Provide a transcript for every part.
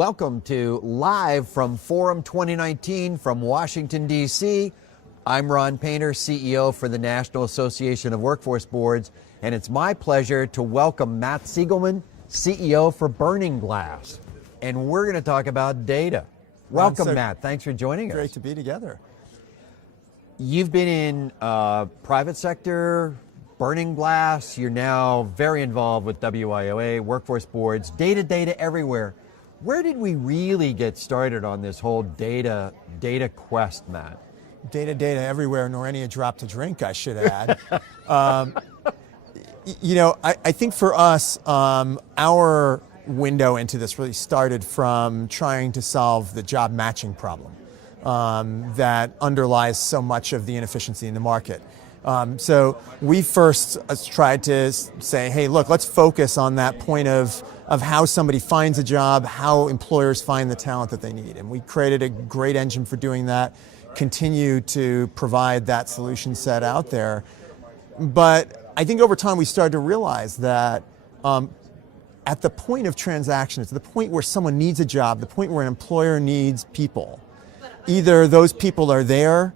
Welcome to Live from Forum 2019 from Washington, D.C. I'm Ron Painter, CEO for the National Association of Workforce Boards, and it's my pleasure to welcome Matt Sigelman, CEO for Burning Glass. And we're going to talk about data. Welcome, Matt. Thanks for joining us. Great to be together. You've been in private sector, Burning Glass. You're now very involved with WIOA, workforce boards, data everywhere. Where did we really get started on this whole data quest, Matt? Data everywhere, nor any a drop to drink, I should add. I think for us, our window into this really started from trying to solve the job matching problem that underlies so much of the inefficiency in the market. So we first tried to say, hey, look, let's focus on that point of how somebody finds a job, how employers find the talent that they need. And we created a great engine for doing that, continue to provide that solution set out there. But I think over time we started to realize that at the point of transaction, it's the point where someone needs a job, the point where an employer needs people, either those people are there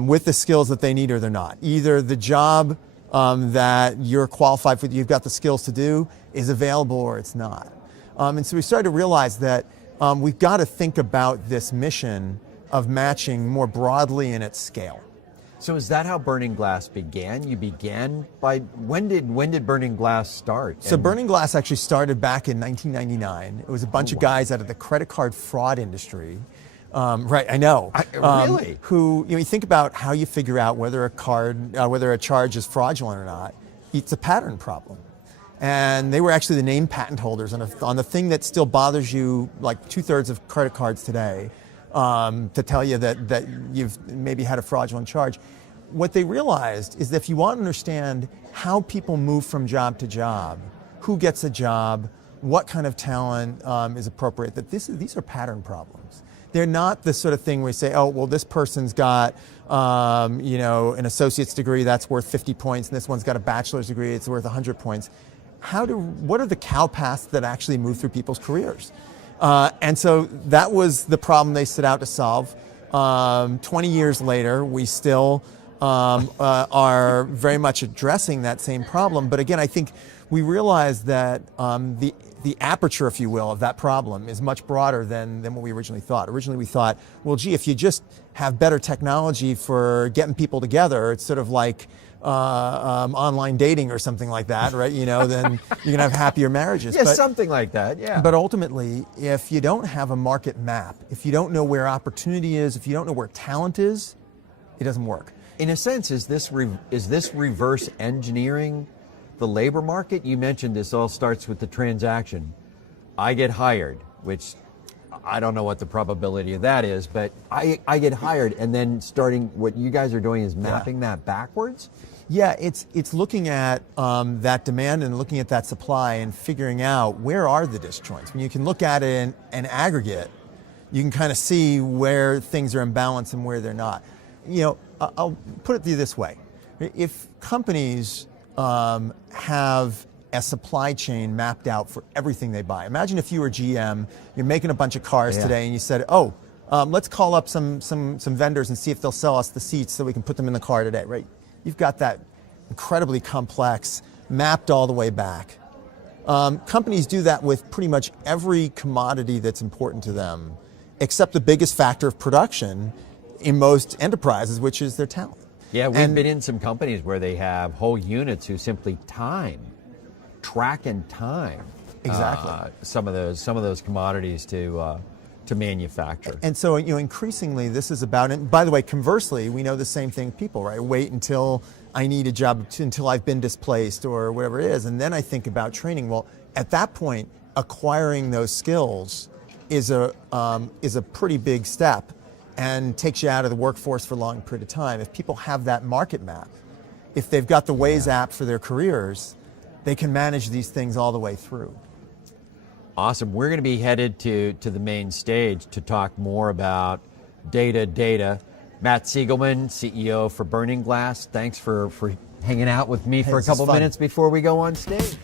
with the skills that they need or they're not. Either the job that you're qualified for, you've got the skills to do, is available or it's not. And so we started to realize that we've got to think about this mission of matching more broadly and at scale. So is that how Burning Glass began? You began by, when did Burning Glass start? So Burning Glass actually started back in 1999. It was a bunch of guys out of the credit card fraud industry. Right, I know. Really? Who, you think about how you figure out whether whether a charge is fraudulent or not. It's a pattern problem. And they were actually the named patent holders on the thing that still bothers you, like 2/3 of credit cards today, to tell you that you've maybe had a fraudulent charge. What they realized is that if you want to understand how people move from job to job, who gets a job, what kind of talent is appropriate, that these are pattern problems. They're not the sort of thing where you say, oh, well, this person's got an associate's degree that's worth 50 points, and this one's got a bachelor's degree, it's worth 100 points. What are the cow paths that actually move through people's careers? And so that was the problem they set out to solve. 20 years later, we still are very much addressing that same problem. But again, I think we realized that the aperture, if you will, of that problem is much broader than what we originally thought. Originally we thought, well, gee, if you just have better technology for getting people together, it's sort of like online dating or something like that, right? Then you can have happier marriages. Yeah, something like that, yeah. But ultimately, if you don't have a market map, if you don't know where opportunity is, if you don't know where talent is, it doesn't work. In a sense, is this reverse engineering the labor market? You mentioned this all starts with the transaction. I get hired, which I don't know what the probability of that is, but I get hired, and then starting what you guys are doing is mapping that backwards? Yeah, it's looking at that demand and looking at that supply and figuring out where are the disjoints. When you can look at it in an aggregate, you can kind of see where things are in balance and where they're not. I'll put it to you this way. If companies have a supply chain mapped out for everything they buy. Imagine if you were GM, you're making a bunch of cars today, and you said, let's call up some vendors and see if they'll sell us the seats so we can put them in the car today, right? You've got that incredibly complex, mapped all the way back. Companies do that with pretty much every commodity that's important to them, except the biggest factor of production in most enterprises, which is their talent. Yeah, we've been in some companies where they have whole units who simply track and time. Exactly. Some of those commodities to manufacture. And so, increasingly this is about, and by the way, conversely, we know the same thing people, right? Wait until I need a job, until I've been displaced or whatever it is, and then I think about training. Well, at that point, acquiring those skills is a pretty big step and takes you out of the workforce for a long period of time. If people have that market map, if they've got the Waze app for their careers, they can manage these things all the way through. Awesome. We're going to be headed to the main stage to talk more about data. Matt Sigelman, CEO for Burning Glass, thanks for hanging out with me for a couple minutes before we go on stage.